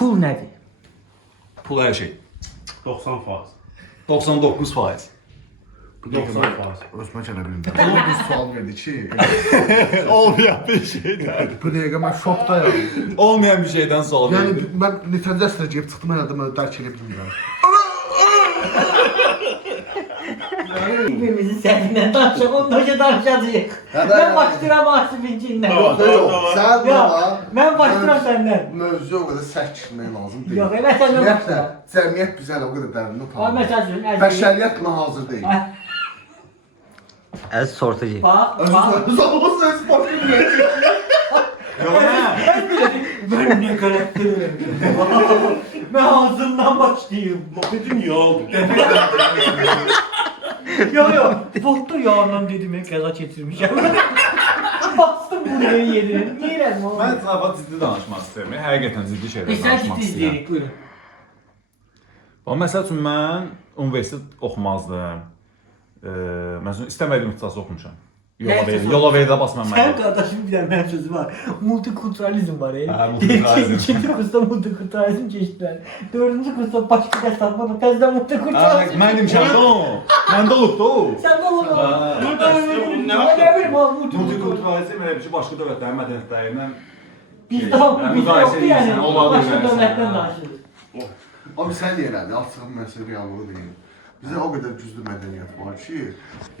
Pul nədir? Pul her şey. 90%. 99%. Bu dəqiqə 90%. Özümə gələ bilmirəm. Bana bir sual verdi ki, Olmayan bir şeyden. bu dəqiqə mən şokdayam. Olmayan bir şeyden sual Yəni verdim. mən neçənci əsrə gəlib çıxdım, hər adamı dərk edə bilmirəm. Birbirimizi səninlə danışaq, ondan önce danışacağıq. Hadi, Mən hadi. başlayıram asibincindən. Tamam. Sən Yox, bana mən başlayıram səndən. mövzu o qədər sərt keçmək lazım deyil. Yox, elə səndən Ümumiyyətlə, başlayıram. cəmiyyət bizə hələ o qədər dərindən Ay, tanımır. məsəl üçün, Bəşəriyyət buna hazır deyil. Ez sortacı. Bax, bax. Zamanımız neyse başka bir şey. Yok ne? Ben ne karakterim? Ben ağzından başlayayım. Dedim ya oldu. Yo, vodka yağından dedim kaza getirmişim. Bastım buraya yerine. Neyler mi? Ben sana ciddi danışmak isterim. Həqiqətən ciddi şeyler Biz sen danışmak ciddi istəyirəm. izleyirik, buyurun. Amma məsəl üçün mən universitet oxumazdım. Məsələn istəmədiyim ixtisası oxumuşam. Yola verdə basmam Sen mən. kardeşim bir tane benim sözüm var. Multikulturalizm var ya. Ha, multikulturalizm. İkinci kursta multikulturalizm çeşitler. Dördüncü kursta başka ders almadı. Tezden multikulturalizm. Mən demişəm də o. Məndə olubdu o. Sen ne olur? Ne Ne bileyim abi multikulturalizm. Multikulturalizm elə bir şey başqa dövlətlərin mədəniyyətlərindən Bizde yoktu yani. Ola Başka bilməz. devletten danışırız. Abi sen yerlerdi, açığın məsələ reallığı deyil. Bizdə o qədər güclü mədəniyyət var ki,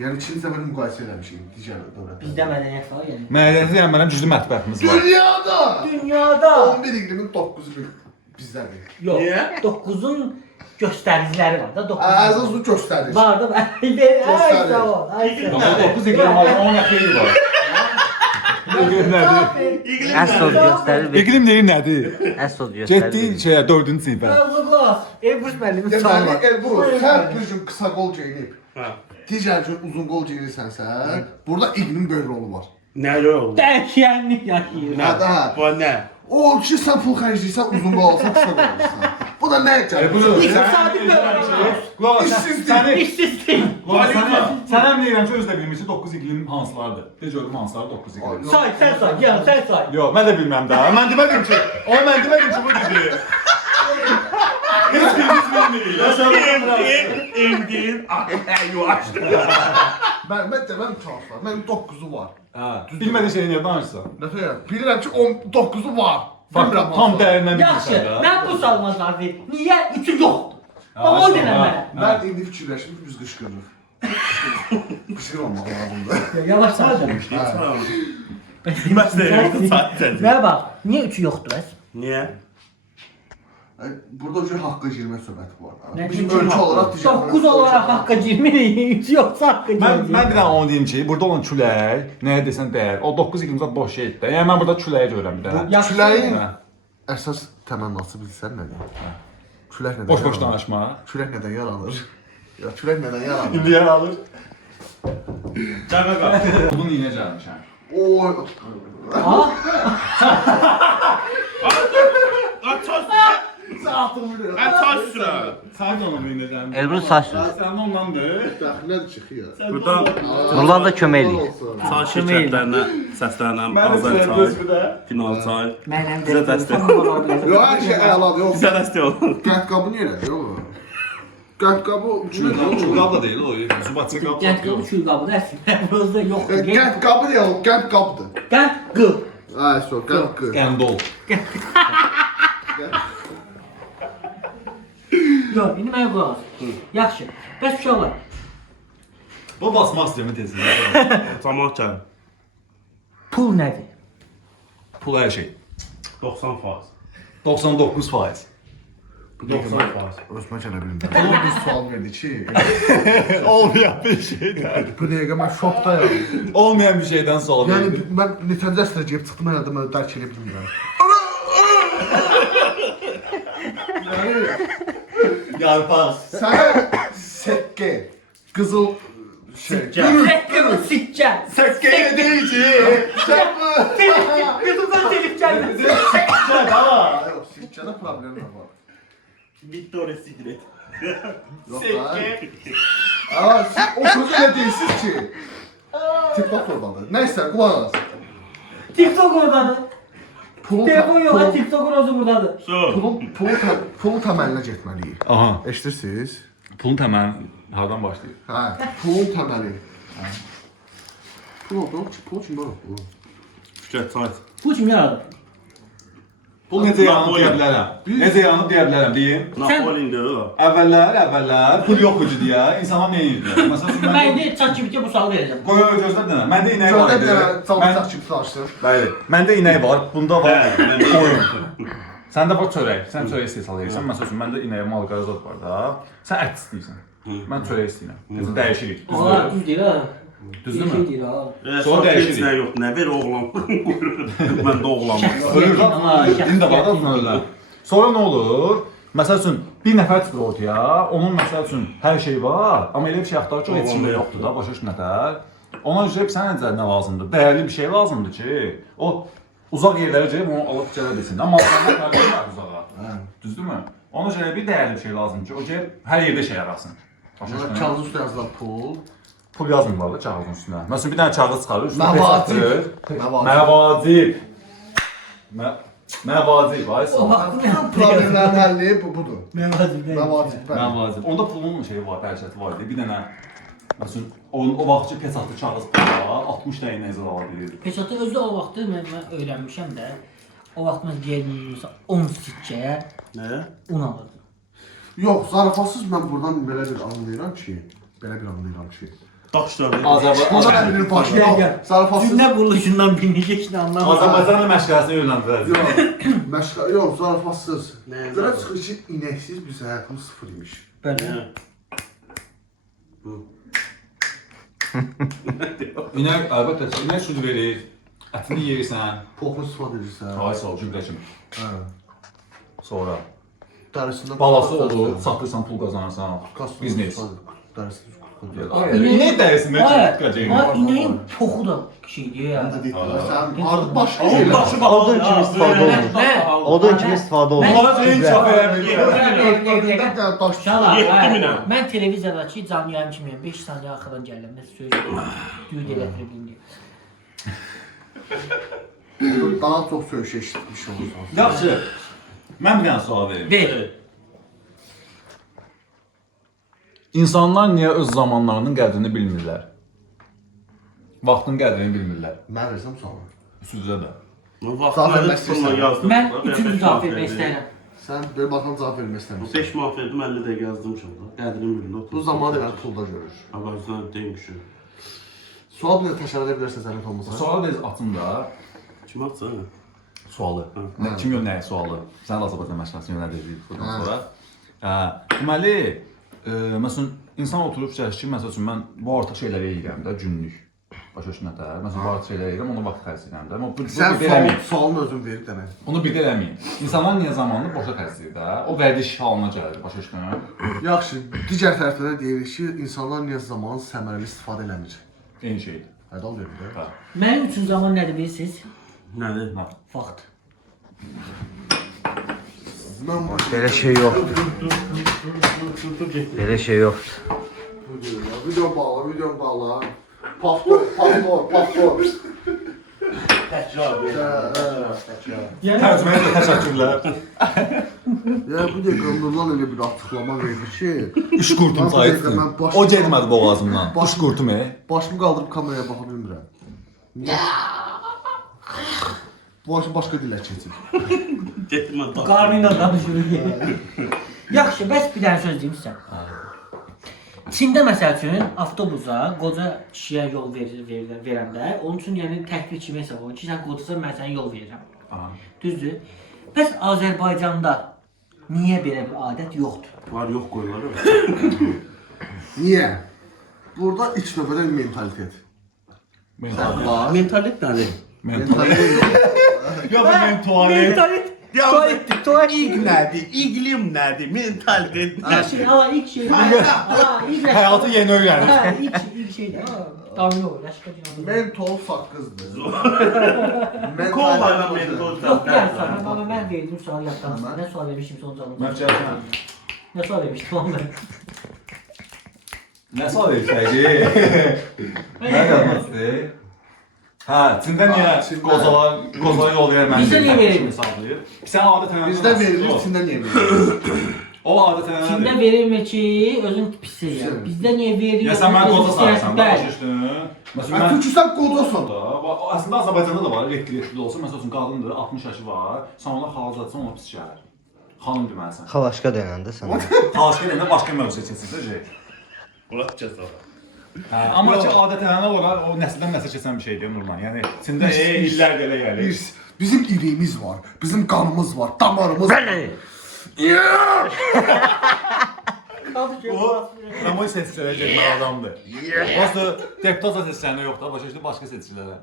yəni ikinci dəfə müqayisə eləmişik digər dövlətlərlə. Bizde medeniyet var yani. Mədəniyyət yəni mənim güclü mətbəximiz var. Dünyada! Dünyada 11 iqlimin 9'u bizdədir. yok. Niye? 9'un göstericileri var da 9. Əziz bu göstərir. Var da ben. Ay Gösterdi. sağ ol. Ay sağ ol. Amma 9 iqlim var, 10 xeyri var. İqlim nədir? Esod gösterir. İqlim deyir nədir? Esod gösterir. Getdi şeyə 4-cü sinifə. Klas. Ebruş müəllimin Deməli, sualı. Elbrus, sən bir gün qısa qol geyinib, Ha. digər gün uzun qol geyinirsənsə, burada iqlimin böyük rolu var. Ne oldu? Dəyişənlik yaşayır. Hə, da. Bu ne? O ki, sən pul xərcləyirsən, uzun qol alsan, qısa qol alırsan. Bu da nə gəlir? İqtisadi bölümü. Qulaq səni İşsiz değil. Sənəm deyirəm ki, özdə bilmirsən 9 iqlim hansılardır. De gördüm hansılar 9 iqlim. Say sen say. Ya sen say. Yox, mən də bilməm də. Mən demədim ki, mən demədim ki, bu dedi. Heç birimiz bilmirik. İndin. Yuvaştı. Mən deməm kağıtlar, mənim 9'u var. Hə, bilmədiyin şeyi niyə danışırsan? Nəfə, bilirəm ki, 9'u var. Bax, Bilmirəm tam hansı. dərindən Yaxşı. bilirsən də. Ben bu salmazlar değil. Niye? Üçü yoktu. Ama o sonra. denen bana. Mən indi fikirləşdim ki, biz qışqırırıq. Qışqır olmaq lazımdır. Yavaş saracağım. Mesleğimizi zaten. Ve bak. Niye üçü yoktu es? Niye? Burada bir haqqı girmə söhbəti var. Ne Bizim diyeyim? ölkə olaraq 9 olarak hakka girmeli. Üçü yoksa hakka Mən girmeli. bir dənə onu deyim ki, burada olan külək, nəyə desən dəyər. O 9 iqlim zat boş şeydir də. Yəni mən burada küləyi görürəm bir dənə. Yaxşı. Küləyin Hə. əsas təmənnası bilsən nədir? Külək nədən Boş-boş yaranır? danışma. Külək nədən yaranır? Ya külək nədən yaranır? İndi yer alır. Cəbə qal. Bunu iynə gəlmişəm. Oy. Ha? Saatım bilir. Taş sürə. Sən də onu iynə gəlmişəm. Elbrus saç sür. Sən ondandır. Dəxlədir çıxıyor. Buradan Bunlar da kömək eləyir. sağ şirkətlərinə səslənəm. Azər çay, Final çay. Mənim Bizə dəstək. Yox, hər şey əladır. Yox, Bizə dəstək olun. qəndqabı niyə elədi oğlum? Qəndqabı Çulqab da deyil o. Subatçı qab. Gənt qıl çül qabı dersin. Burada yoktu. Qəndqabı deyə o, qəndqabıdır. Gənt qıl. Ay, so, qəndqı. Qəndol. Yox, indi mənə qulaq as. Yaxşı. Bəs uşaqlar. Bu basmaq istəyirəm tezliklə. Cəmaat gəl. Pul nədir? Pul hər şey. 90%. 99%. Bu dəqiqə 90%. Özümə gələ bilmirəm. Bana bir sual verdi ki, Olmayan bir şeydən. bu dəqiqə mən şokdayam. Olmayan bir şeydən sual Yəni verdim. mən neçənci əsrə gəlib çıxdım, hər adamı dərk edə bilmirəm. Yarpaq. Sənə sekke, qızıl şey. Sikkə mi? Sikkə. Səkkəyə deyil ki. Sən bu. Qızıldan telif gəlməsin. Yox, sikkədə problemlər var. Victoria Secret. Yox, Aa, siz o sözü elə deyilsiniz ki. TikTok oradadır. Nəysə, qulaq as. TikTok oradadır. Telefon yox, TikTok'un özü buradadır. Pulun təməlinə getməliyik. Aha. Eşidirsiniz? Pulun təməli hardan başlayır? Hə, pulun təməli. Pul oldu ki, pul kimdə olub bu? Fikret sayt. Bu kim yaradı? Pul necə yanıb deyə bilərəm. Necə yanıb deyə bilərəm, deyim. Napoleon'dur o. Əvvəllər pul yox idi deyə insanlar nə edirdi? Məsələn, Ben mən de ChatGPT'ye bu sualı vereceğim. qoy gözlə denə. Məndə inək var Şöyle bir idi. dənə çalacaq çıxdı açdı. Bəli. Məndə inək var, bunda var Hə, qoyun. Səndə var çörək. Sən çörək istehsal edirsən. Məsələn, məndə inək mal qarazot var da. Sən ət istəyirsən. Mən çörək istəyirəm. Biz dəyişirik. Aa, düz değil ha. Düzdür Bir şey mü? değil ha. Sonra dəyişirik. Nə yox, nə ver oğlan. Mən də oğlan. İndi də var da buna elə. Sonra nə olur? Məsəl üçün bir nəfər çıxır ortaya, onun məsəl üçün hər şey var, amma elə bir şey axtarır ki, o heç kimdə yoxdur da, başa düşmətər. Ona görə sənə nə lazımdır? Dəyərli bir şey lazımdır ki, o uzaq yerlərə gəlib onu alıb gələ bilsin. Amma mallarına qalır uzağa. Düzdürmü? Ona görə bir dəyərli bir şey lazımdır ki, o gəlib hər yerdə şey yarasın. Başa düşmətər. Kağızın üstə yazılan pul. Pul yazmırlar da kağızın üstünə. Məsələn bir dənə kağız çıxarır, üstünə Məvacib. Məvacib. Məvacib, ay sağ ol. Problemlərin həlli budur. Məvacib değil. Məvacib. Məvacib. Onda pulun şeyi var, dəhşəti var idi. Bir dənə məsələn o vaxtçı pesatlı kağız pula 60 dənə nəzər ala bilir. Peçatı özü o vaxtı mən öyrənmişəm də. O vaxt mən gəlmişəm 10 sikkəyə Nə? un alırdım. Yox, zarafatsız mən buradan belə bir anlayıram ki, Daşlar. Burada nə bilir başına Gel. zarafatsız. Cümlə quruluşundan bilinəcək anlamı. Azərbaycanın məşğələsini öyrəndirəcək. Yox, zarafatsız. Nə Belə çıxır ki, inəksiz biz həyatımız sıfır imiş. Belə. İnək, əlbəttə, inək süd verir, ətini yeyirsən. Poxun istifadə edirsən. Ay sağ ol, gübrəşim. Hə. Sonra Dərisindən balası olur, satırsan, pul qazanırsan. Biznes. Dərisindən İnək dərisindən çıxacaq. Ha, inəyin toxu da şeydir ya. Sən artıq başqa Onun şeylər. başı Odun kimi istifadə olunur. Odun kimi istifadə olunur. Onlara heç çap eləmir. Şala, 7000-ə. mən televiziyadakı canlı yayım kimiyəm. 5 saniyə arxadan gəlirəm. Mən söz düyü elətdirə bilmirəm. Daha çox söyüş eşitmiş olursan. Yaxşı. Mən bir dənə sual verim. Ver. İnsanlar niyə öz zamanlarının qədrini bilmirlər? Vaxtın qədrini bilmirlər. Mən versəm sualı. Süzə də. Vaxtları tutma yazdım. Mən üçüncü cavab vermək istəyirəm. Sən bir baxan cavab vermək istəmirsən. 5 manat verdim, 50 dəqiqə yazdım şurada. Qədrini bildim. Bu zaman deməli pulda görür. Avazdan demişim. Sual bir təşəkkür edə bilərsən zəhmət olmasa. Sualı biz atın da. Kim atsa? Sualı. Nə, kim yox, nə sualı? Sən Azərbaycan məşğələsini yönəldirik bundan sonra. Deməli, məsələn, insan oturub fikirləşir ki, məsəl üçün mən bu artıq şeyləri edirəm də günlük. Başa düşmə də. Məsələn, bu artıq şeyləri edirəm, ona vaxt xərcləyirəm də. Amma bu Sən sualın özünü verib demək. onu bir də eləməyin. İnsanlar niyə zamanını boşa xərcləyir də? O vərdiş halına gəlir, başa düşmə. Yaxşı, digər tərəfdən deyirik ki, insanlar niyə zamanı səmərəli istifadə eləmir? Eyni şeydir. Hədal verir də. Hə. Mənim üçün zaman nədir bilirsiniz? Nədir? Vaxt. Mən Belə şey yoxdur. Belə şey yoxdur. video bağla. Pastor. Tərcüməyə də təşəkkürlər. Ya bu dəqiqə Nurlan elə bir açıqlama verdi ki, İş qurtum Ben bu sayıqdır. dəqiqə mən baş- O getmədi boğazımdan. İş qurtum. başımı qaldırıb kameraya baxa bilmirəm. Başqa dilə keçir. Getmə. Qarnıyla danışırıq. Yaxşı, bəs bir dənə söz deyim sizə. Çində məsəl üçün avtobusa qoca kişiyə yol verəndə, onun üçün yəni təhvil kimi hesab olunur ki, sən qocasan, mən sənə yol verirəm. Düzdür? Bəs Azərbaycanda niyə belə bir adət yoxdur? Var yox qoyurlar. Niyə? Burada ilk növbədə mentalitet. Mentalitet nədir? Mentalitet yox. Ya ben tuvalet. Tuvalet. İlk nədir? İqlim nədir? Mentalitet nədir? Ama ilk şey... ilk Hayatı yeni öğrendim. Ha, ilk şeydir. Tamam yok, başka bir adı. Mentol saqqızdır. Kolayla Yok mentalitet yani nədir? sana bana ben verdim sual yaptım. Ne sual vermişim son zamanında? Məfcəlsən. Ne sual vermiştim onu ben? Nə sual edəcək? Nə yazmaq istəyir? Hə, Çində niyə Çində. qozalar yol verməli? Bizdə niyə verilmir? Sən adətən Bizdə verilir, Çində niyə verilir? O adətən Çində verilmir ki, özün pis yeyər. Bizdə niyə verilir? Ya sən mənə qoza sarsan, Bəli. başa düşdün? Məsələn, mən Türkistan qocasan. əslində Azərbaycanda da var, retli olsa, məsəl üçün qadındır, 60 yaşı var, sən ona xalaz atsan, ona pis gəlir. Xanım deməlisən. Xalaşqa denəndə sən. Xalaz gedəndə başqa mövzuya keçirsən, Murat cəza. Hə, amma ki adətən olar, o nəsildən nəsə keçən bir şeydir Nurlan. Yəni Çində illər belə gəlir. Bizim iliyimiz var, bizim qanımız var, damarımız var. O Ramoy seçicilərə getmə adamdır. Prosta deputat seçicilərə yoxdur, başqa seçicilərə.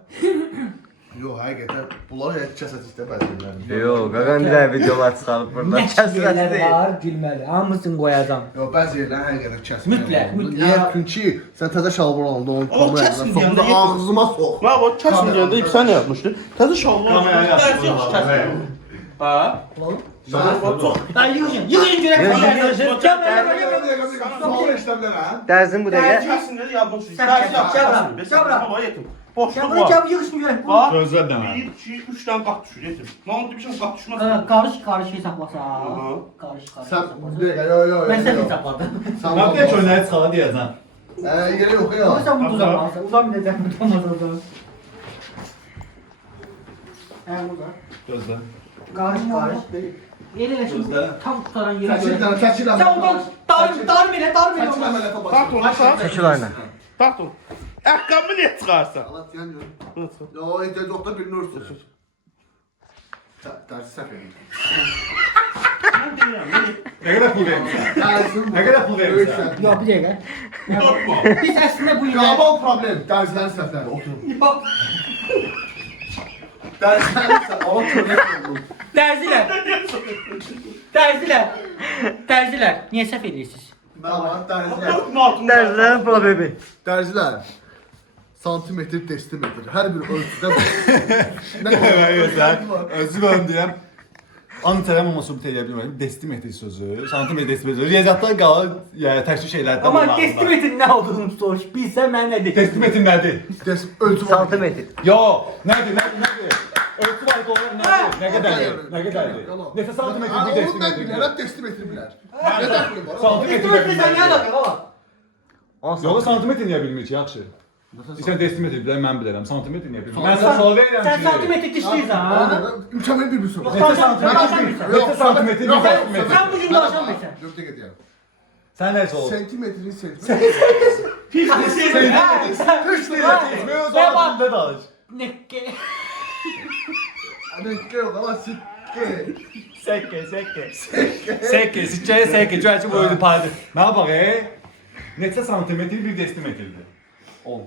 Yox, həqiqətən bunlar kəsəcəkdə bəzənlər. Yox, qaqan bir dənə videolar çıxarıb burada. Nə yerlər var, gülməli. Hamısını qoyacam. Yox, bəzi yerlər həqiqətən kəsmir. Mütləq. Niyə? Çünki sən təzə şalvar aldın, onu Ama kamera kəsmir soxdu, deyəndə ağzıma sox. Bak o kəsmir deyəndə ip sən yapmışdın. Təzə şalvar. Kameraya Dərsi yaxşı. kəsmir. Ha? Ay yığın görək. Soxur işləmlər hə? Dərzin bu dəqiqə. Kəsin dedi yardımcı. Sən Dərsi kəs, yapmışsın. kəs, Beş kəs. baba yetim. Boşluq Gəl var. gəl yığışın görək. Bak. Gözlər demə. 1, 2, 3 tane qat düşür yetim. Ne oldu bir şey qat düşməsin. Qarış hesablasa. Aha. Qarış. Sən bir dəqiqə, yo. Mən sən hesapladım. Mən bir köynəyi çıxara deyəcəm. Yerə yox ya. Sən bu uzanmazsan. Uzanmayacaq bu tamamazsan. burada. Gözlə. Qarış. Elə ki tam tutaran yerə Çəkil, görə. çəkil. Sən ondan darım elə. Çəkil əməliyyata baş. Tart onu sağ. Çəkil ayna. Tart onu. Ayakkabımı niye çıkarsan? Allah deyən gör. Yo, ehtiyac yoxdur, birini örtün. Dərsi səhv edin. Nə qədər pul vermisən? Dərsin Nə qədər pul verirsən? Yox, bir dəqiqə. Biz əslində bu ilə Qabal problem, dərslərin səhvləri, oturun. Yox. Dərslərin səhvləri, Allah körmək olun. Dərzilər. Niyə səhv edirsiniz? Nə var, dərslər. Dərzlərin problemi. Dərzlər. Santimetr, desimetr, hər bir ölçüdə var. Özü mən deyəm. Antərəm olması bir eləyə bilmirəm. Desimetr sözü, santimetr, desimetr sözü. Riyaziyyatdan qalır, yəni təşkil şeylərdən. Amma desimetrin nə olduğunu soruş. Bilsən mən nə deyim? Desimetr nədir? Ölçü var. Santimetr. Yo, nədir? Ölçü var olur nədir? Nə qədərdir? Nə qədərdir? Neçə santimetr bir Onu mən desimetr? bilirəm, desimetr bilər. Nə dəxli var? Santimetr də Desimetrin nə bilmir. alaka baba? Yox, santimetr niyə bilmir ki, yaxşı. Sən desimetr bilirəm, mən bilirəm. Santimetr niyə bilmir? Mən sənə sual verirəm ki. Sən santimetr dişləyirsən ha? Mükəmməl bir soru. Neçə santimetr bir desimetr? Sən bu gün danışamıyorsan. Yox, dəqiqə deyəm. Sən nə olur? Sentimetrin sentimetr. Mən danış. Nekke. Dəqiqə yox, ama sikke. Səkkə, sikkəyə səkkə, cüvəci boyunu paydı. Mənə bax, neçə santimetr bir desimetrdir? 10.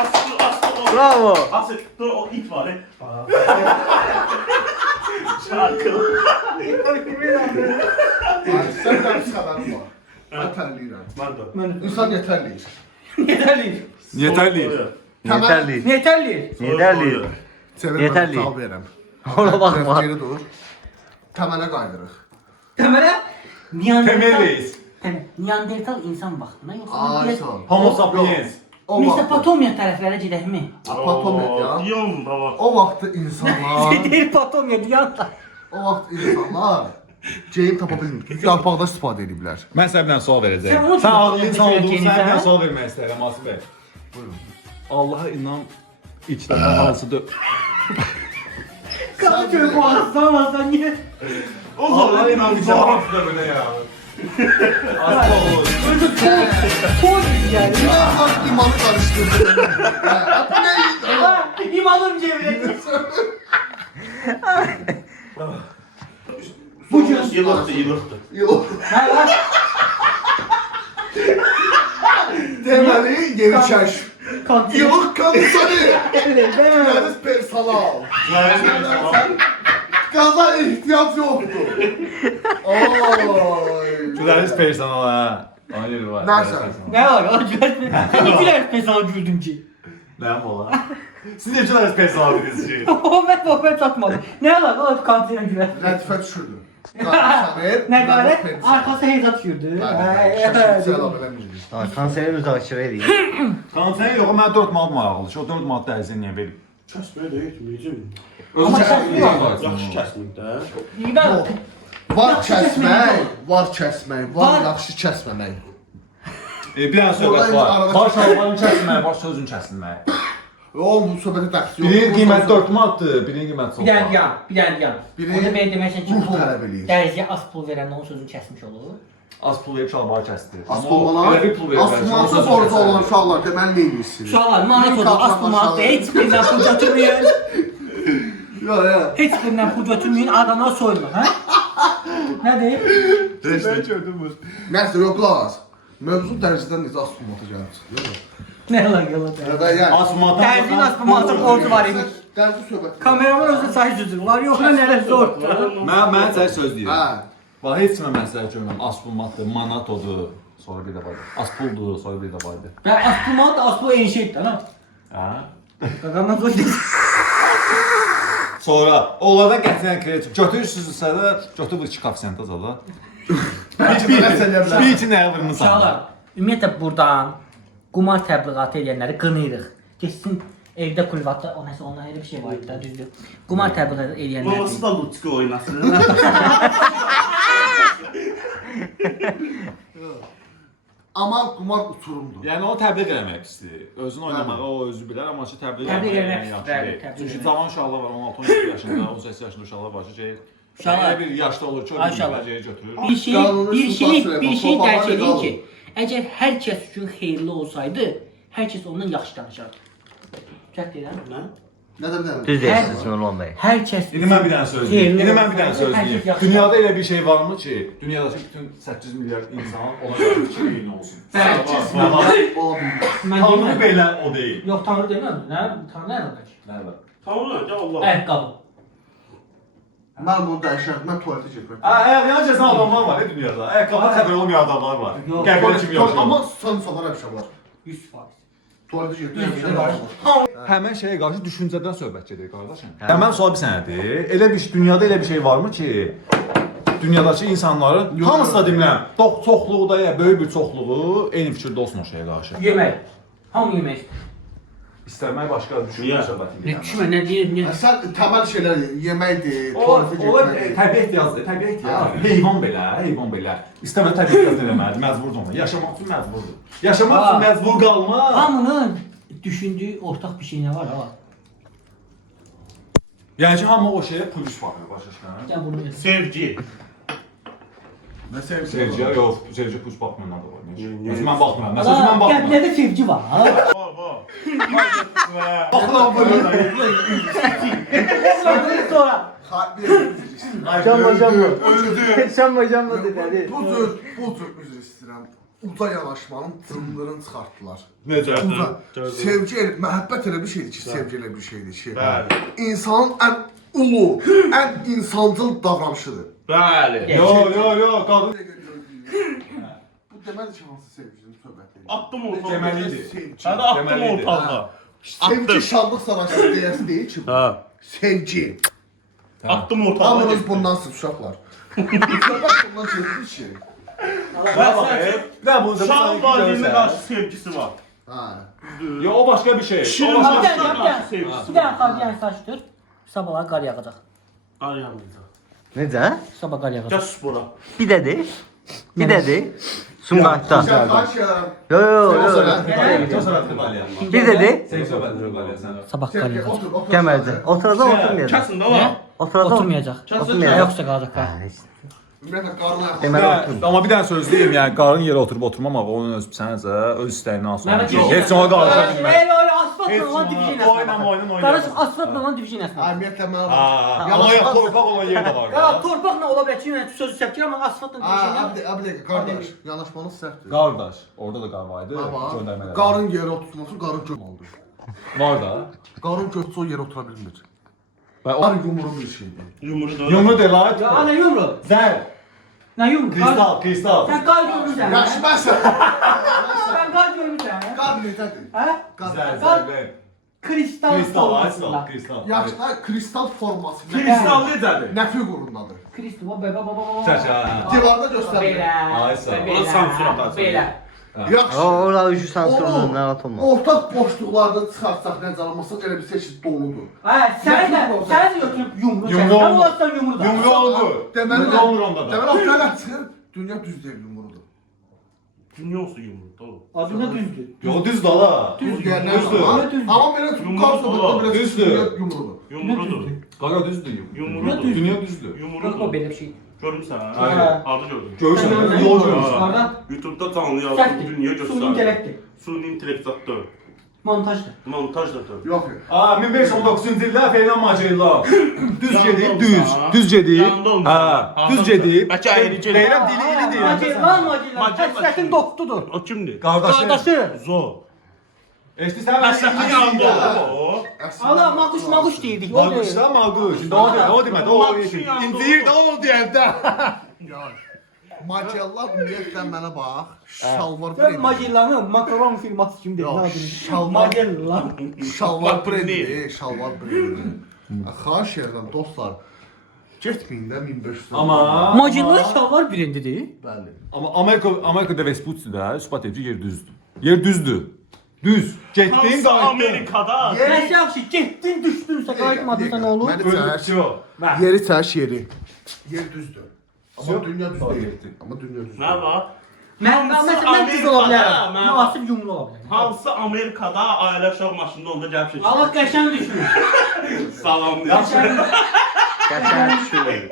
Aslı. Bravo. Aslı dur o it var. Şarkı. Sən dərs xəbərin var. Mən tərliyirəm. Ben de. İnsan yetərliyir. Yetərli. Yetərli. Yetərli. Yetərli. Yetərli. Yetərli. Cavab verirəm. Ona baxma. Geri dur. Təmələ qaydırıq. Təmələ Temelliyiz. Neandertal insan vaxtına Ay, yoxsa sağ ol. Homo sapiens. O vaxt Mesopotamiya tərəflərə gedəkmi? Apatomet ya. Diyorum da var. O vaxt insanlar, Deyir Patamiya deyən. o vaxt insanlar geyim tapa bilmir. Yarpaqda istifadə ediblər. Mən sənə bir dənə sual verəcəyim. Sən onun Sən üçün ağıllı insan olduğunu düşünürsən, sənə bir dənə hə? sual vermək istəyirəm Asif bəy. Buyurun. Allaha inan ilk dəfə hansıdır? Qapı çöp boğazlamazsan niyə? O zaman inanacağım. da belə ya. Asif oğlu. Özü toz yani. Ya bak imanı karıştırdı. Bu ne? Ha, İmanım cevret. Bu gün yılıktı. Yok. Ha lan. Deməli, yeni kəşf. Kantin. Yılıq kanısanı. Evet, ben Deniz personal. Gaza ihtiyaç yoktu. Oy. Güləriz personal ha. Hayır var. Nəysə. Ne var? Sen güler pesan güldün ki. Nəyəm ola? Siz necələr personalınız ki? O mən çatmadım. Nə alaq? O kantinə girər. Lətifə düşürdü. Samer. Nəqarət arxası heyza düşürdü. Şaşırtıcı əlavə eləmirik. Konseri müzakirə edin. Konser yox, mən 4 manat maraqlıdır. O 4 manat dərzi niyə verim? Kəsməyə də etməyəcəm. Amma Yaxşı kəsmək də. Yox. Var kəsmək, var yaxşı kəsməmək. Bir dənə söhbət var. Baş almanı kəsmək, baş sözünü kəsilmək. O bu söhbətə təqsir yox. Birinin qiyməti 4 manatdır, birinin qiyməti çox. Bir dənə yan. Biri Orada mən deməksən ki, ruh bu tələb eləyir. dərziyə az pul verəndə onun sözünü kəsmiş olur. Az pul verib şalvarı kəsdi. Asılmalar, asılmansa borcu olan uşaqlar deməli nə edirsiniz? Uşaqlar, manat olur, az pul manat deyil, heç birindən pul götürməyin. Yox, yox. Heç birindən pul götürməyin, adamlar soyulma, hə? Nə deyim? Mən gördüm bu. Nəysə, yox, qulaq as. Mövzu dərzidən necə asılmata gəlib çıxdı. Nə alaqalı dərzi? Asmatan. Dərzinin asılması borcu var imiş. Dərzi söhbəti. Kameraman özü sayı düzür. Var yox, nələ zordur. Mən sənə söz deyirəm. Hə. Bax heç kimə məsələ görmürəm. Asfaltdır, manatodur, sonra bir də var. Aspuldur, sonra bir də var. Və asılmalı da asılı eyni şeydir, hə? Hə? Qaqamdan qoydu. Sonra onlardan qətiyyən kredit götürürsünüzsə də götür bu 2 koefisiyent azala. Bir iki nəyə vurmusan? Uşaqlar, ümumiyyətlə buradan qumar təbliğatı edənləri qınayırıq. Geçsin evdə kulvatda, o nəsə ondan elə bir şey var idi da, düzdür. Qumar təbliğatı edənləri. Babası da Lutski oynasın. Amma qumar uçurumdur. Yəni o təbliğ eləmək istəyir. Özünü oynamağı o özü bilər, amma ki təbliğ Təbliğ eləmək eləmək yaxşı istəyir, deyil. təbliğ Çünki eləmək. cavan uşaqlar var 16-17 yaşında, 18 yaşında uşaqlar var ki, Uşaqlar- elə bir yaşda olur ki, o Maşallah. bilməyəcəyi götürür. Bir şey dərk edin ki, əgər hər kəs üçün xeyirli olsaydı, hər kəs ondan yaxşı danışardı. Çək deyirəm. Nə? Nədən nədən? Düz deyirsiniz Nurlan bəy. Hər kəs İndi mən bir dənə söz deyim. xeyirli İndi mən bir dənə olsaydı, söz hər deyim. kəs yaxşı Dünyada elə bir şey varmı ki, dünyadakı bütün 8 milyar insan ona görə fikir eyni olsun. Bəli. 8 milyar. Mən Tanrı deyirəm. belə o deyil. Yox, tanrı demirəm. Nə? Tanrı nə demək? Nədir? Tamam lan, gel Allah. Ayaqqabı. Mən bunu dəyişərdim, mən tualetə getmək. Ayaqlayan cəzən adamlar var dünyada. Ayaqqabı xəbər olmayan adamlar var. Yox. Qəbul kimi yaşayır. Amma son insanlar həmişə var. 100%. Tualetə getmək Düz həmişə deyirəm. var. Həmin şeyə qarşı düşüncədən söhbət gedir qardaşım. Həmin sual bir sənədir. Elə bir dünyada elə bir şey varmı ki, dünyadakı insanların hamısı da demirəm, çoxluğu da ya böyük bir çoxluğu eyni fikirdə olsun o şeyə qarşı. Yemək. Hamı yemək. İstəmək başqa, düşünmək söhbəti Ne düşmə, nə deyir, niyə? Sən təməl şeylər yeməkdir, O, tualetə o getməkdir. təbii ehtiyacdır, təbii ehtiyac. Heyvan belə. İstəmə təbii ehtiyac eləməlidir, məcburdur ona. Yaşamaq üçün məcburdur. Yaşamaq üçün məcbur qalmaq. Hamının düşündüyü ortaq bir şey nə var ha? Yəni ki, hamı o şeyə plus baxır, başa düşürsən? Gəl bunu ver. Sevgi. Nə sevgi? Sevgiyə yox, sevgi plus baxmır nə də var. Niyə? Özümən baxmıram. Məsələn, özümən Aa, baxmıram. qəblədə sevgi var ha? Var, var. Baxıram bunu. Sonra. Şamba dedi. Bu cür üzr istəyirəm. Uca yanaşmanın cındırını çıxartdılar. Necə? Uca. Sevgi, məhəbbət elə bir şeydir ki, sevgi elə bir şeydir ki. Bəli. İnsanın ən ulu, ən insancıl davranışıdır. Bəli. Yo, qadın Bu deməli ki, hansı sevginin söhbəti? Attım ortalığa. deməliydi. Hadi attım Deməliydi. ortalığa. Sevgi şadlıq savaşçısı deyəsi deyil ki. Ha. Sevgi. Attım ortalığa. Hamınız bundansınız uşaqlar. Söhbət bundan çəkir ki. Nə bu Uşağın valideynə qarşı sevgisi var. Ha. Yo, o başqa bir şey. Şirin O başqa bir Gel, şey. gel, gel. Bir dənə xar, yəni saç tut. Sabahlar qar yağacaq. Ayağımıza. Necə? Sabah qar Gel yağacaq. spora. Bir dedi. Bir dedi. Sumqayıtda. Sən kaç yalan? Yo yo yo. Bir dedi. Sən söhbətini qalırsan. Sabah qar yağacaq. Otur, otur. Gəmərdi. Oturacaq, oturmayacaq. Kəsin də var. Oturacaq. Oturmayacaq. Oturmayacaq. Yoxsa qalacaq ha. Ümumiyyətlə, qarın ayağı. Deməli oturmayacaq. Amma bir dənə söz deyim, yəni qarın yerə oturub oturmamaq onun öz sənəcə öz istəyindən asılı. Məhəmməd yox. Heç ona qarışa bilməz. Elə asfaltla olan divizyon əsnə. Qardaşım asfaltla olan divizyon əsnə. Ümumiyyətlə, mən... Amma ya torpaq olan yer də var. Ya torpaqla ola bilər ki, yəni sözü səpkir, amma asfaltla divizyon əsnə. Abi, qardaş, yanaşmanız səhvdir. Qardaş, orada da qar var idi. Ama Göndərmələr. qarın yerə oturması, qarın gök oldu. var da. Qarın gökçə o yerə otura bilmir. Və o Qar yumru bir şeydir. Yumru da. yumru de la. Ya ana yumru. Zər. Nə yumru? Kristal. Sən qar görmüsən. Yaxşı, bəs. Sən qar görmüsən. Qar necədir? Hə? Zər. Qar. Kristal Kristal, ay sağ ol, formasında. kristal. Yaxşı, kristal forması. Kristal necədir? Nə fiqurundadır? Kristal baba. Çək, hə. Divarda göstərir. Belə. Ay sağ ol. Belə, Ona sansür atacaq. Belə. Yaxşı. Orada üçü sansürlü nə atılmaz. Ortaq boşluqlarda çıxartsaq, nəzər almasaq elə bir seçid doludur. Hə, sənə də götürüb yumru Yumru çəksən, olmur. olsan yumru da. Yumru olur. Deməli, Yumru olur onda da. Deməli, ortaya çıxır, dünya düz deyil yumrudur. Dünya olsun yumurta oğlum. Adına düzdür. Yo düz dala. Düz deyəndən Düzdür. sonra. Düzdür. Amma belə tutub Yumru qarşıda olur. belə Düzdür. dünya yumrudur. Yumrudur. Qaqa düzdür. Yumrudur. Dünya düzdür. Bax o Yumrudur. belə bir şey. Görmüsən? Aynen. Adı gördüm. Görürsən, Görürsən, yol görürsən. görürsən. Oradan YouTube'da canlı yazdım. səhvdir. Dünya Suni göstərdi. intellektdir. Suni intellektatör. Montajdır. Montaj da tabii. Yox. Aa 1519-cu ildə Feylan Magellan. Düz gedib, düz gedib. Yanında olmuş. Ha, düz gedib. Bəlkə ayrı gedib. Deyirəm dili ili deyirəm. Magellan, Magellan Həsrətin kim? doktudur. O kimdir? Qardaşı. Qardaşı. Zo. Eşitsən Əsəfin yanında o. Allah maquş deyirdik. O Maquş da maquş. İndi o demədi, o Maquşun yanında İndir də o deyəndə. Magellan ümumiyyətlə mənə bax, şalvar Gör Magellanı makaron firması kimi Yox, dedi. şalvar- Magellan. Şalvar brendi, şalvar brendi. Xahiş edirəm dostlar, getməyin də 1500. Amma Magellan şalvar brendidir. Bəli. amma Amerikada Vespucci-də ispat edir yer düzdür. Yer düzdür. Düz. Getdin Hansı qayıtdın. Amerikada? Bəs yaxşı, getdin, düşdünsə qayıtmadınsa nə olur? Məni çək. Yox. Yeri çək yeri. Yer düzdür. Amma Yox. dünya düz Yox, deyil. yetdi. Amma dünya düz Nə deyil. var? Mən Hansı məsələn düz ola bilərəm. Amerikada? Müasir yumru ola bilərəm. Hansı Amerikada ailə uşaq maşında onda gəlib şey. Allah qəşəng düşür. Salam Qəşəng. Qəşəng düşür.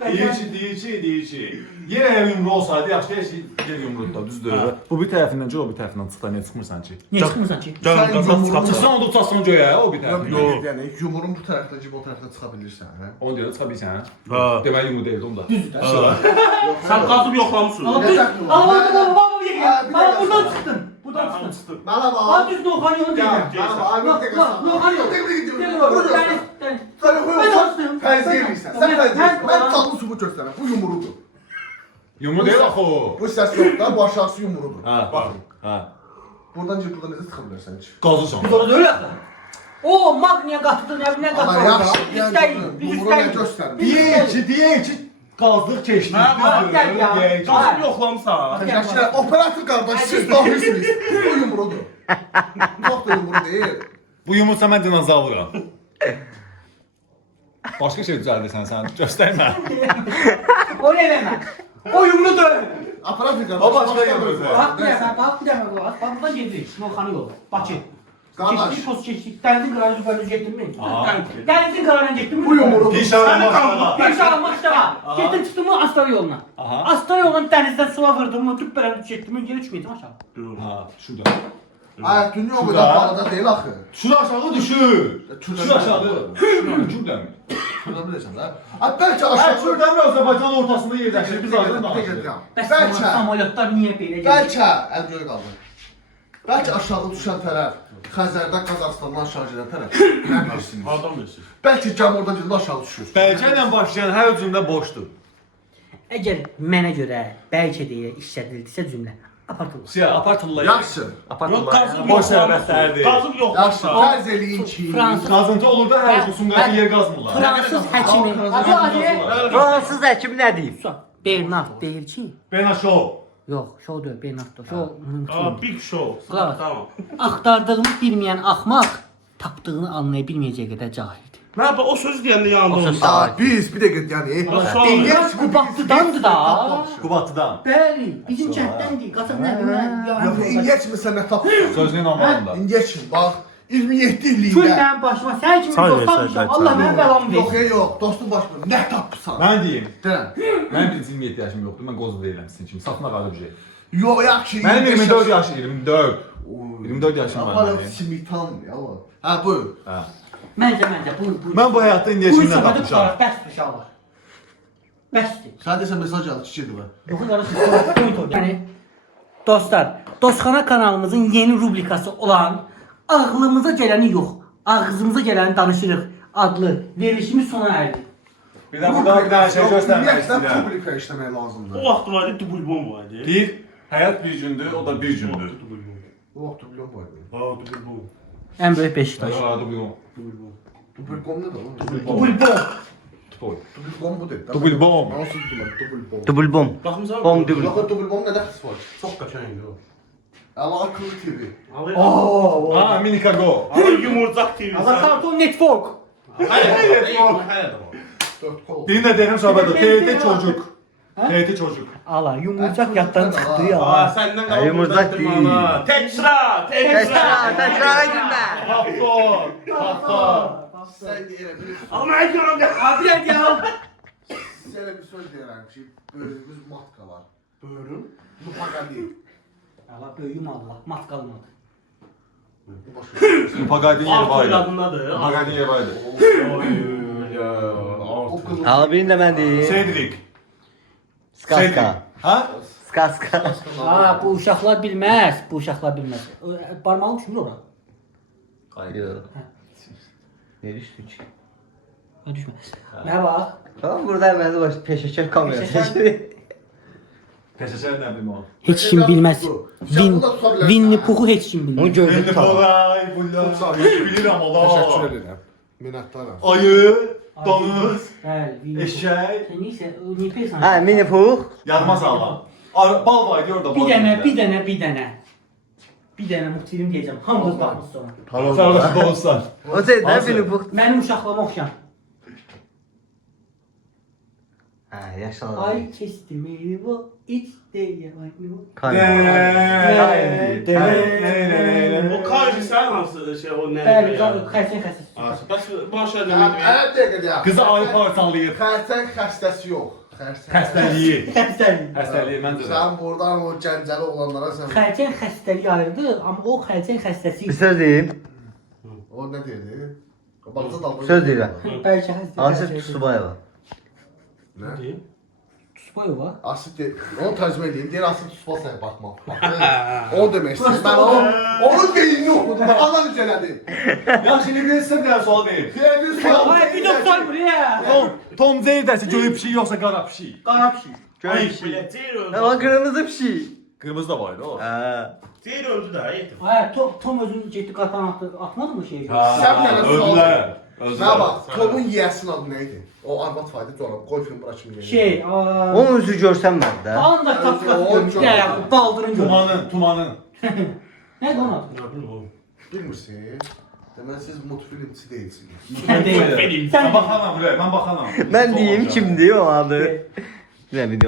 Deyir ki, yer əgər yumru olsaydı, yaxşı deyir ki, yer yumrudur, düzdür. Bu bir tərəfindən o bir tərəfindən çıxsa, niyə çıxmırsan ki? Niyə çıxmırsan ki? Can Sən qazaq yumruğunu- çıxacaq. Çıxsan onda uçasın göyə, o bir tərəfindən. Yox. Yəni yumurun bu tərəfdən ki, o tərəfdən çıxa bilirsən, hə? Onu deyir, çıxa bilsən. Ha. Deməli yumru deyildi onda. Düzdür. Sən qazıb yoxlamısın. Allah Ne düz. dəxli var? Allah baba Ha, yeyir. bir Bana dəqiqə buradan sonra. çıxdın. Buradan Tamam çıxdın. çıxdım. Mənə bax. Ha düz Noxan yolu deyirəm. Mənə bax, abi bir dəqiqə Noxan sana. yolu. Dəqiqə Noxan yolu. gedir. Sən fərz edirsən. Sən fərz edirsən. Mən canlı sübut göstərəm. Bu yumrudur. Yumru deyil axı o. Bu səs yox da, bu aşağısı yumrudur. Ha, Baxın. ha. Buradan necə çıxa bilərsən heç. Qazısan. Biz orada öyle axı. O magniyə qatdı, nə qatdı. Allah yaxşı, İstəyin, yəni biz yumru nə istəyin. göstərir? Deyək ki, qazdıq keçdik. gəl ya. Qazıb yoxlamısan. Təşəkkürlər. Operator qardaş, siz dahirsiniz. Bu yumrudur. Yox da yumru deyil. Bu yumurta mən dinozavuram. Başqa şey düzəldirsən sən, göstərmə. O ne demə? O yumrudur. Operator qardaş. O başqa yumrudur. Bax bir dəfə, bax bir dəfə qulaq. Bax buradan gedirik. Noxanı yolu. Bakı. Qardaş. Keçdik, post keçdik. Dənizin qırağına düzəlmiş getdin mi? Aha. Dənizin qırağına getdin mi? Bu yumrudur. Pişarın başına. Bir şey almaq istəmə. Getdin çıxdın mı Astara yoluna? Aha. Astara yolundan dənizdən suya vurdun mu? Tüp bərəm getdin mi? Geri düşməyəcəm aşağı. Ha, şurada. Ay, dünya o qədər balada deyil axı. Şurada aşağı düşür. Şurada aşağı. Şurada. Şurada bilirsən də. Ay, bəlkə Ha, aşağı. şuradan Azərbaycan ortasında yerləşir. Biz aydın danışırıq. Bəs Bəlkə. samolyotlar niyə belə gəlir? Bəlkə, əl göy qaldı. Bəlkə aşağı düşən tərəf, Xəzərdən Qazaxıstandan aşağı gedən tərəf. Nə bilirsiniz? Adam bilsin. Bəlkə gəmi oradan gedib aşağı düşür. Bəlkə ilə başlayan hər cümlə boşdur. Əgər mənə görə bəlkə deyə işlədildisə cümlə apartılır. Siya, apartırlar. Yaxşı. Yox, qazıb Boş söhbətlərdir. Qazıb Yaxşı. yoxlamısan. Fərz eləyin ki, Fransız Qazıntı olur da hər Sumqayıtı yer qazmırlar. Fransız həkimi. Fransız həkim nə deyib? Bernard deyir ki, Benaşov. yox, şou deyil, Bernard. Şou Aa, Big Show. Qulaq. Tamam. axtardığını bilməyən axmaq tapdığını anlaya bilməyəcək qədər cahildir. Nə o söz deyəndə yanında olmuş. biz bir dəqiqə yəni. Deyir Bu Bakıdandır da. Qubatıdan. Bəli, bizim kənddəndir. Qaçaq nə Yox, bilmən. indiyə kimi sən nə tapırsan? Sözlüyün olmalıdır. İndiyə kimi, bax, 27 Kül illiyində. mənim başıma, sən kimi Çay dostan versən, düşəm. çay. Allah mənə bəlamı Yox, versin. yox, dostum başına nə tapırsan? Mən deyim. Deyirəm. Mənim birinci 27 yaşım yoxdur. Mən qozu deyirəm sizin kimi. Satına qalıb şey. Yox, yaxşı. Mənim 24 yaşım, 24. 24 yaşım var Apara mənim. simitan ya o. Ha buyur. Hə. Məncə, bu. Mən bu həyatda indiyə Bu kimi nə söhbəti tapmışam? tutaraq bəsdir uşaqlar. Bəsdir. Sən desən mesaj al, çiçedir və. Yox, qarşı. Yəni, dostlar, Dostxana kanalımızın yeni rubrikası olan Ağlımıza gələni yox, ağzımıza gələni danışırıq adlı verilişimiz sona erdi. Bir də burada bir dənə şey göstərmək Ümumiyyətlə istəyirəm. publika işləmək lazımdır. O vaxt var idi, dubulbon var idi. Bir, həyat bir gündür, o da bir gündür. Dubulbon. O vaxt biliyorum bu arada. Ha, dubulbon. Ən böyük Beşiktaş. Dubilbom. Dubulbom ne de oğlum? Dubulbom. Dubulbom bu dedi. Dubulbom. Nasıl dubulbom? Double bom. Baxmısan? Bom double. Bakın dubulbom ne dəxlisi var? Çox qəşəngdir o. Ama akıllı TV. Ha, Minikago. Ama yumurcaq TV. Ama Cartoon Network. Hayır. Dört kol. Dinle derim söhbət o. TRT çocuk. TRT çocuk. Ala yumurcaq yaddan çıxdı ya. Aa, səndən qalıb. Yumurcaq deyil. Tekrar. Tekrar girme. Hafta. Sen yere bir Ama ekranım ya. Abi ya. Size bir söz deyirəm ki, böyrümüz matka var. Böyrüm lupaqa deyil. Ala böyüyüm Allah. Mat qalmadı. Bu başka. Pagaydın yeri var idi. Adındadır. Pagaydın yeri var idi. O kızıl. Al birini de ben diyeyim. Cedric. Skaska. Ha? Skaska. Ha, bu uşaqlar bilməz. Bu uşaqlar bilməz. Barmağım düşmür ora. Yok. Ne düştü ki? Ha, düşməz. Nə bax? Tamam burada hemen de baş peşeker kamera. Peşəşər nə bilim o. Heç kim bilməz. Winnie Pooh'u heç kim Onu bilməz. gördük tamam. Vay bulla. Bilirəm Teşekkür ola. ederim. Minnettarım. Ayı, donuz, Bəli, Winnie Pooh. eşək. Sən neysə, o niyə peysan? Ha mini puh. Yadıma sağlam. Bal var idi orada. Bir dənə multfilm deyəcəm. Hamınız baxmısınız sonra. Sağ dostlar. O şey ne Hansı? mini puh? Mənim uşaqlığıma oxşayan. Ha yaşlı. Ay kestim bu içte yalanı. O Kayri sən hansı şey o nə? Bəli, xərçəng xəstəsi. Bəs başa Ya, demək. dəqiqə ya. Qızı ayı parçalayır. Xərçəng xəstəsi yox. Xəstəliyi. Xəstəlik. Xəstəliyi məncə də. Sen buradan o gəncəli oğlanlara sen... Xərçəng xəstəliyi ayrıdır, amma o xərçəng xəstəsi Bir söz diyeyim. O nə deyirdi? O balıqda dalga... Söz deyirəm. bəlkə xəstəlik. Asif Tsubayeva. Nə? Tsubayova. Asif deyir. Onu tərcümə edeyim. Deyir Asif Tsubayeva'ya baxmaq. O demək istəyir. Mən onun beynini oxudum. Analiz elədim. Yaxşı, indi bir sizə bir dənə sual verim. Ay, bir doktor buraya. Tom Zeyrdəsi göyü pişik yoxsa qara pişik? Qara pişik. Ay, belə deyir öldü. Ama kırmızı bir şey. Qırmızı da var idi o. Ha. Deyir öldü də, yetim. Ay, Tom özünü getdi qatan atmadı mı şey? Sən mənə sual öldülər. ver. Nə bax, Tomun yiyəsinin adı nə idi? O arvad fayda corab. Qoy film bura kimi Şey, Onun yüzü görsem ben de. anda tapqat görmüş. Ya, baldırın görmüş. Tumanın. Nədir onun adı? Nə bilim o. Bilmirsin. Demək siz multifilmçi deyilsiniz. Sən deyil. Mən baxanam buraya, mən baxanam. Ben diyeyim kimdi o adı. Ne bileyim.